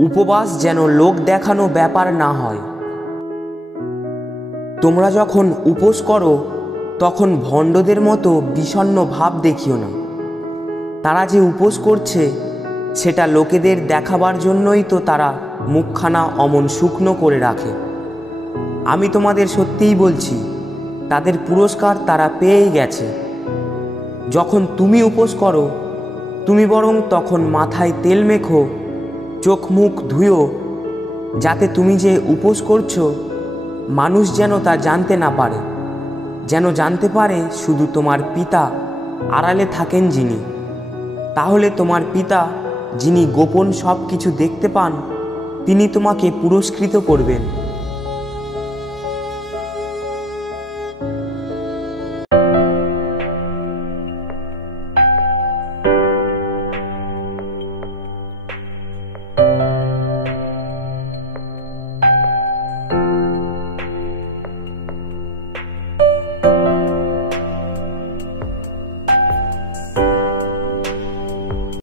উপবাস যেন লোক দেখানো ব্যাপার না হয়। তোমরা যখন উপোস করো তখন ভণ্ডদের মতো বিষণ্ণ ভাব দেখিও না। তারা যে উপোস করছে সেটা লোকেদের দেখাবার জন্যই তো তারা মুখখানা অমন শুকনো করে রাখে। আমি তোমাদের সত্যিই বলছি, তাদের পুরস্কার তারা পেয়েই গেছে। যখন তুমি উপোস করো, তুমি বরং তখন মাথায় তেল মেখো, চোখ মুখ ধুয়ো, যাতে তুমি যে উপোস করছো মানুষ যেন তা জানতে না পারে, যেন জানতে পারে শুধু তোমার পিতা আড়ালে থাকেন যিনি। তাহলে তোমার পিতা যিনি গোপন সব কিছু দেখতে পান তিনি তোমাকে পুরস্কৃত করবেন।